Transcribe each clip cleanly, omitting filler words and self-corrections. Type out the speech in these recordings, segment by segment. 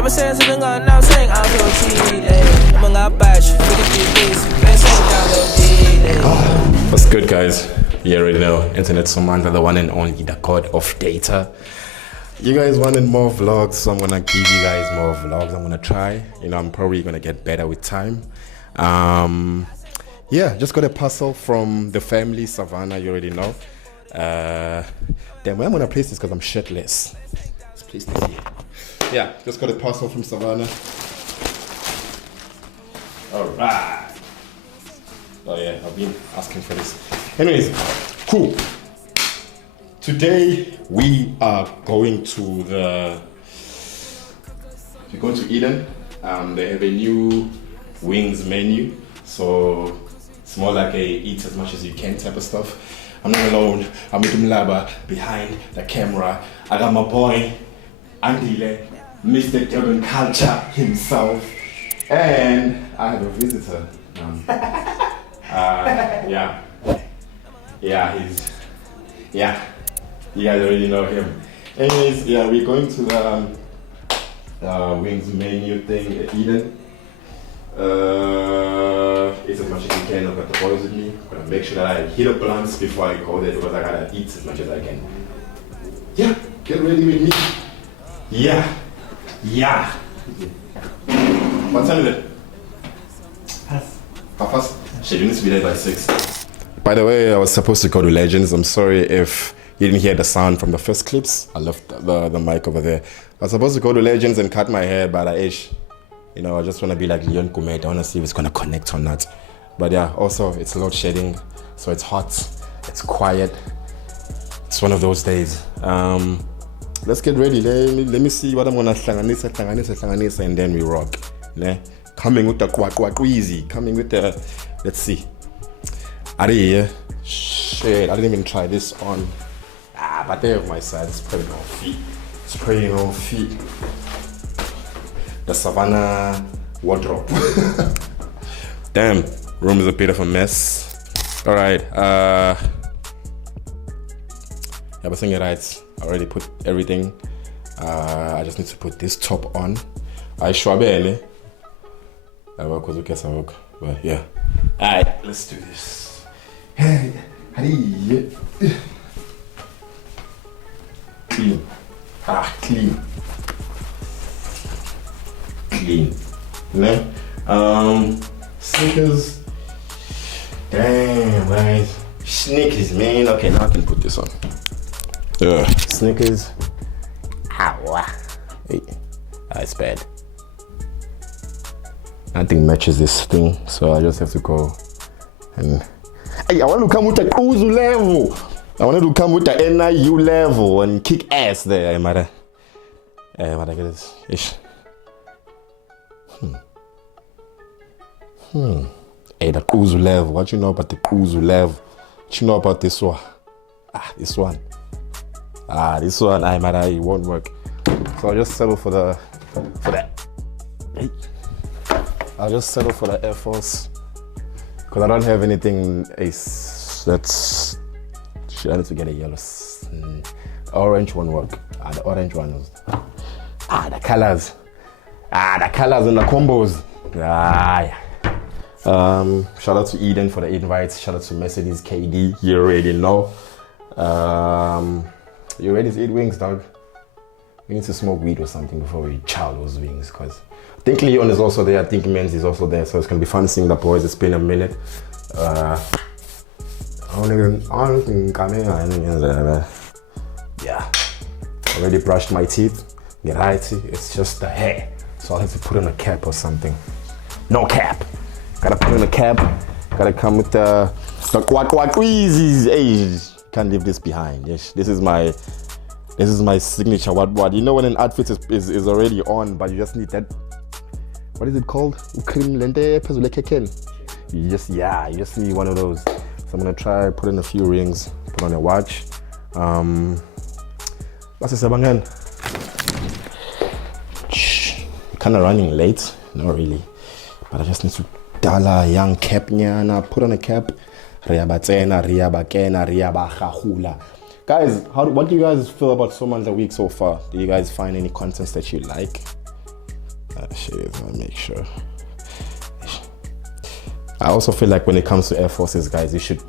Je me sens something on now saying I'm guilty. I'm a batch for the keys. What's good, guys? You already know, Internet Somandla, the one and only, the god of data. You guys wanted more vlogs, so I'm gonna give you guys more vlogs. I'm gonna try. I'm probably gonna get better with time. Yeah, just got a parcel from the family, Savannah, you already know. Then where I'm gonna place this because I'm shirtless. Let's place this here. Yeah, just got a parcel from Savannah. Alright. Oh yeah, I've been asking for this. Anyways, cool. Today we are going to Eden. They have a new wings menu, so it's more like a eat as much as you can type of stuff. I'm not alone. I'm with Mlaba behind the camera. I got my boy Andile, Mr. Durban Culture himself, and I have a visitor. You guys already know him. Anyways, yeah, we're going to the wings menu thing at Eden. Eat as much as you can. I've got the boys with me. I'm gonna make sure that I hit the blunts before I go there because I gotta eat as much as I can. Yeah, get ready with me. Yeah. What time is it? Half past? Shit, you need to be there by 6. By the way, I was supposed to go to Legends. I'm sorry if you didn't hear the sound from the first clips. I left the mic over there. I was supposed to go to Legends and cut my hair, but I just want to be like Gumede. I want to see if it's going to connect or not. But yeah, also it's load shedding, so it's hot, it's quiet. It's one of those days. Let's get ready. Let me see what I'm going to hlanganisa, and then we rock. Coming with the quack-quack-wheezy. Coming with the, let's see. Shit, I didn't even try this on. But there on my side, it's spraying on feet. The Savannah wardrobe. Damn, room is a bit of a mess. Alright, yeah, but saying it right, I already put everything. I just need to put this top on. I but yeah. Alright, let's do this. Hey, clean. Clean. Sneakers. Damn, right. Sneakers, man. Okay, now I can put this on. Sneakers. Hey, it's bad. Nothing matches this thing, so I just have to go and. Hey, I want to come with the Uzu level. I wanted to come with the NIU level and kick ass there. Hey, get this. Ish. Hey, the Uzu level. What you know about the Uzu level? What you know about this one? This one. This one. It won't work. So I'll just settle for that. Hey. I'll just settle for the Air Force. Because I don't have anything that's. I need to get a yellow. Orange one work. The orange one was. The colors. The colors and the combos. Yeah. Shout out to Eden for the invites. Shout out to Mercedes KD. You already know. You ready to eat wings, dog? We need to smoke weed or something before we chow those wings. Because I think Leon is also there. I think Men's is also there. So it's going to be fun seeing the boys. It's been a minute. Yeah. Already brushed my teeth. It's just the hair. So I'll have to put on a cap or something. No cap. Gotta put on a cap. Gotta come with the quack wheezies. Hey, can't leave this behind. Yes, this is my signature. What? You know when an outfit is already on, but you just need that. What is it called? You just need one of those. So I'm gonna try put in a few rings, put on a watch. What's this about? Kind of running late, not really, but I just need to dollar young cap nyana, put on a cap. Guys, what do you guys feel about Somandla week so far? Do you guys find any contents that you like? Shit is, I'll make sure. I also feel like when it comes to Air Forces, guys, you should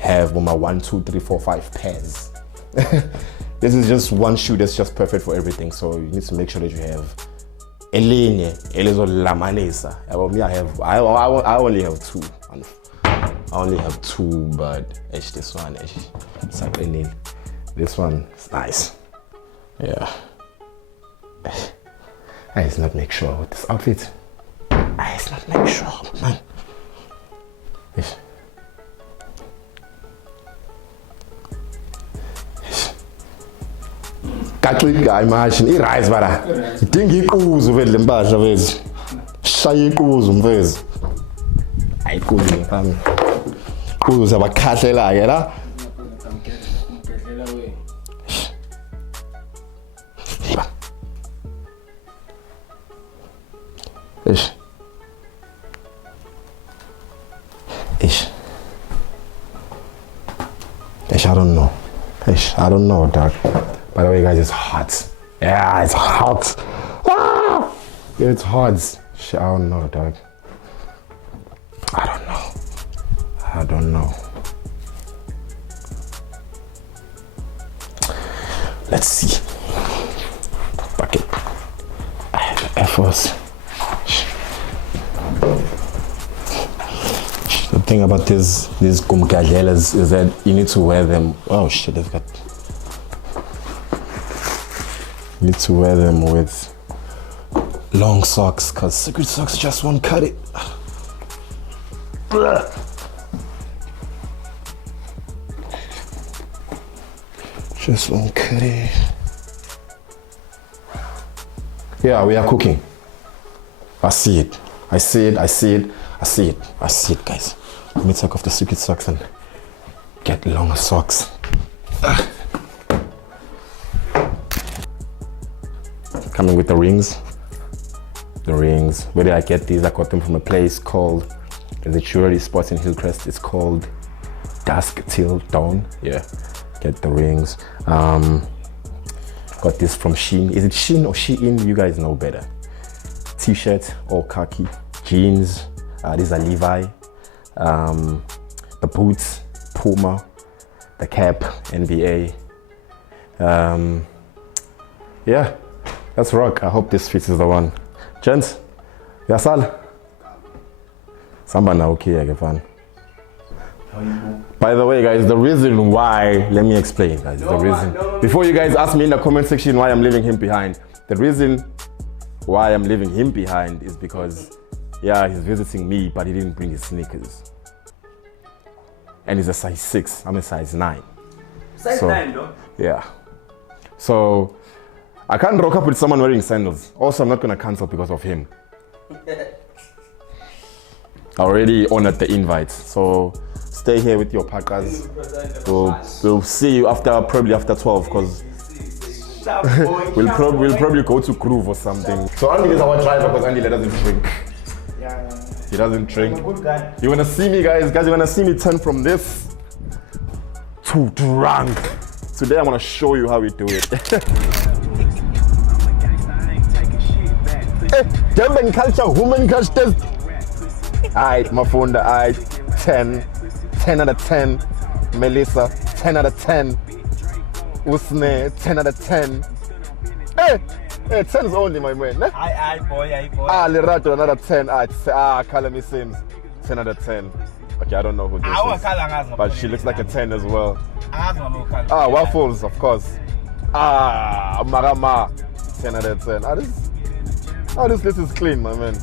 have 1, 2, 3, 4, 5 pairs. This is just one shoe that's just perfect for everything, so you need to make sure that you have elinye elizolamanisa. I only have 2. I only have 2, but this one, this one is nice. Yeah. Let's not make sure with this outfit. Let's not make sure, man. Kaxika imagine irise bara. Idinga ikuzu vele lempahla vezi. Shaya ikuzu mvezi. Ayikuzu ngaphambi. Kuze abakhahlela ke la. I don't know. I don't know, dog. By the way, guys, it's hot. Yeah, it's hot. Ah! It's hot. Shit, I don't know, dog. I don't know. Let's see. Bucket. Air Force. The thing about these gumgadlelas is that you need to wear them. Oh shit, they've got. You need to wear them with long socks, because secret socks just won't cut it. Just won't cut it. Yeah, we are cooking. I see it, guys. Let me take off the secret socks and get longer socks. Coming with the rings. Where did I get these? I got them from a place called, there's a jewelry spot in Hillcrest. It's called Dusk Till Dawn. Yeah, get the rings. Got this from Shein. Is it Shein or Shein? You guys know better. T-shirt, all khaki. Jeans, these are Levi. The boots, Puma. The cap, NBA. Yeah, that's rock. I hope this fits is the one. Gents, Yasal. Samba na okay, fan. By the way, guys, the reason why, let me explain, guys. The reason, before you guys ask me in the comment section why I'm leaving him behind, the reason why I'm leaving him behind is because, yeah, he's visiting me, but he didn't bring his sneakers. And he's a size 6, I'm a size 9. Size 9, though? Yeah. So, I can't rock up with someone wearing sandals. Also, I'm not gonna cancel because of him. I already honored the invite, so stay here with your packers. We'll see you probably after 12, because we'll probably go to Groove or something. So Andy is our driver because Andy doesn't drink. He doesn't drink. Good guy. You wanna see me, guys? You wanna see me turn from this to drunk. Today I'm gonna show you how we do it. German culture, woman culture test. Alright, Mafunda, alright. 10 out of 10. Melissa, 10 out of 10. Usne, 10 out of 10. Hey, 10 is only, my man. Aye, boy. Lerato, another 10. Kalami Sims, 10 out of 10. Okay, I don't know who this is, but she looks like a 10 as well. Waffles, of course. Marama, 10 out of 10. This list is clean, my man.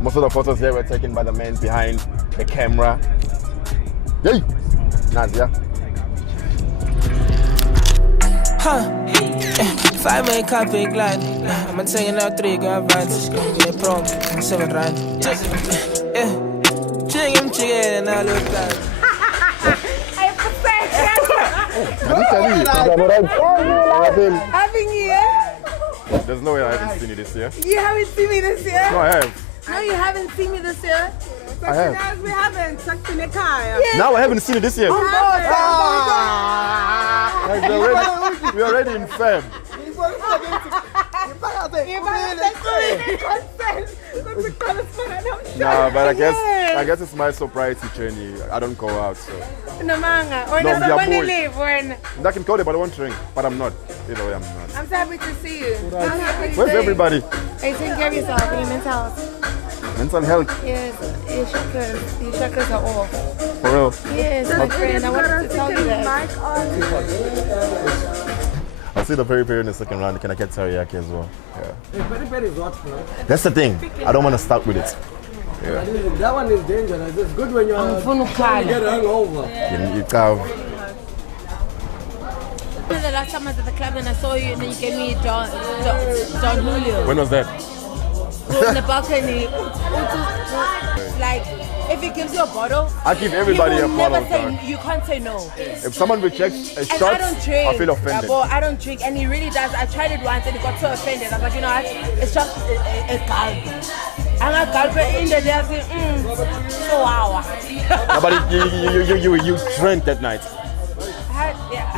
Most of the photos here were taken by the man behind the camera. Yay! Nazia. If I make a big line, I'm taking out 3 advance. Get a prom, 7 rand. Chicken, and I look like. Having you? There's no way I haven't seen you this year. You haven't seen me this year? No, I have. No, you haven't seen me this year? I have. We haven't. Tucked in the car. Now I haven't seen you this year. Like we're already in Feb. Nah, but I guess it's my sobriety journey. I don't go out, so. No manga. Or No, no, we are when you boys. leave, when I can go there, but I won't drink. But I'm not. Either way, I'm not. I'm so happy to see you. Where's everybody? Hey, take care of yourself and your mental health. Mental health, Yes, your chakras are off. for real. Yes, my friend, I wanted to tell you that. I'll see the very in the second round. Can I get teriyaki as well? Yeah. Very is what, bro. That's the thing. I don't want to start with it. Yeah. That one is dangerous. It's good when you get hungover. You have. The last time I was at the club and I saw you and then you gave me John Julio. When was that? On the balcony. Like, if he gives you a bottle, I give everybody you a will bottle. never say, you can't say no. If someone rejects a And shot, I don't drink. I feel offended. Yabo, I don't drink, and he really does. I tried it once and he got so offended. I was like, you know what? It's just a gulp. I'm a gulper in the day. I say, so wow. No, but you drank that night.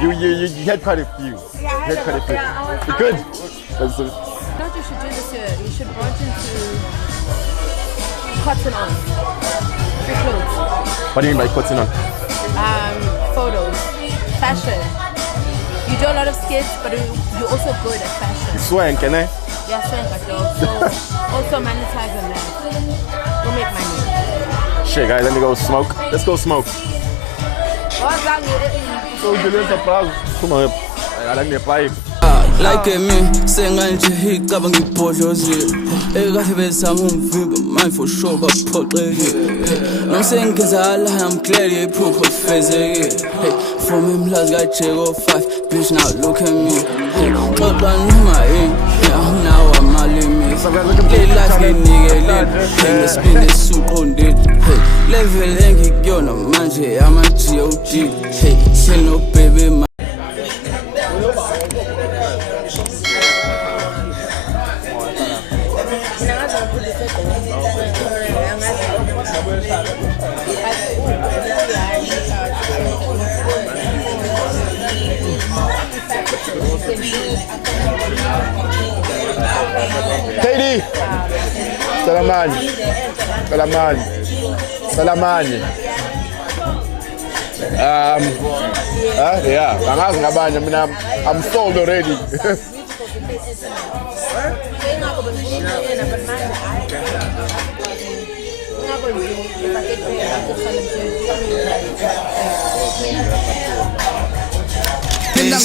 You had quite a few. Yeah, I You had had quite a few. yeah, I was- You I good? was- You know what you should do this year? You should branch into cotton on. Free clothes. What do you mean by cutting on? Photos. Fashion. You do a lot of skits, but you're also good at fashion. Swank, can I? Yeah, swank at dog. So also monetize on that. Go make money. Shit, guys, let me go smoke. Let's go smoke. What's that? So, come on. I like the pipe. Like me, senganje hicaba ngibhodlozile ekahle bezama umvimba mine for sure baphoxekile noma sengizala I'm glad you proof of fezekile hey from him last guy check 5 bitch now look at me hey xoxa noma I'm now I'm my limit life nginikelela ngispinde suqondile hey level engikuyona manje ama GOD hey sino baby KD! Salamani. Yeah, angazi ngabanye mina I'm sold already.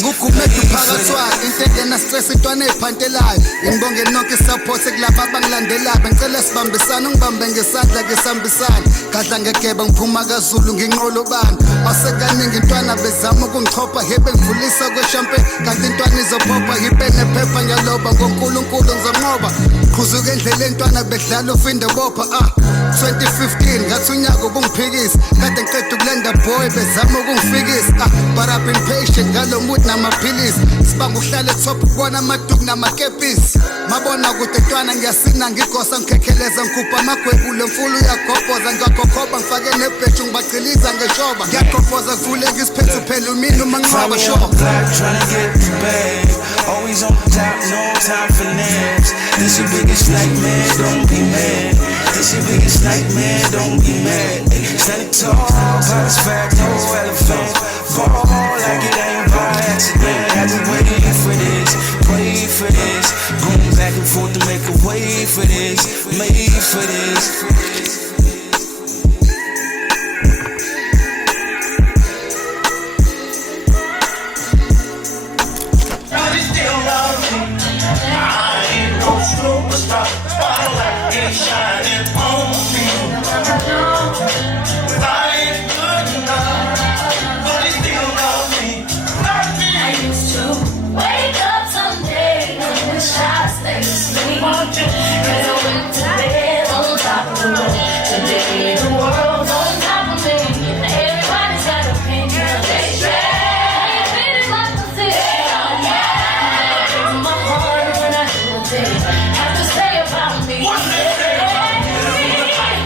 Ngugumede phakathwayo intende na stress intwana ephantelayo ngibonge nonke support kulabo abangilandelayo ngicela sibambisana ngibambe ngesandla ke sambisana gadla ngegeba ngiphuma kaZulu nginqolo bani asekaningi intwana bezama ukungichopha hebe ngivulisa kweshampe kanti intwana izophopa hibe nephepha ngiyaloba ngoNkulunkulu ngizonqoba qhuzuka endleleni intwana bedlala ufinde bopha 2015 ngathi unyaka ubungiphikisa kade ngiqeda ukulenda boy bezama ukungifikisa but I've been patient ngalo mood namaphilisi sibanga uhlale top kubona amaduku namakepisi mabona kude ntwana ngiyasina ngigosa ngikhekheleza ngikhupha amagwebu lemfulo uyagobhoza ngiyagokhoba ngifake nebheju ngibachiliza ngeshoba ngiyaqofoza kuvuleka isiphethu phela umini uma nqoba shoba trying to get paid always on top no time for names this your biggest nightmare don't be mad this your biggest nightmare don't be mad standing tall palace fat no elephant fall like it ain't by accident I've been waiting for this pray for this going back and forth to make a way for this made for this Superstar, spotlight is shining on me. I ain't good enough, but they still love me. I used to wake up someday and wish I stayed asleep. Cause I went to bed on top of the world. Today the world's on top of me. Everybody's got opinions. They say, feeling my position. Yeah, it's my heart when I do it. Have to say about me. What they say about me?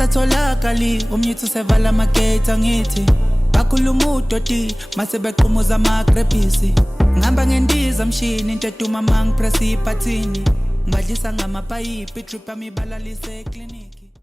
angisatholakali umnyithu sevala amagate angithi bakhuluma udoti mase beqhumuza amagrebhisi ngihamba ngendiza mshini into eduma mangipress iphathini ngibadlisa ngamapayipi trip yami ibalalise eclinic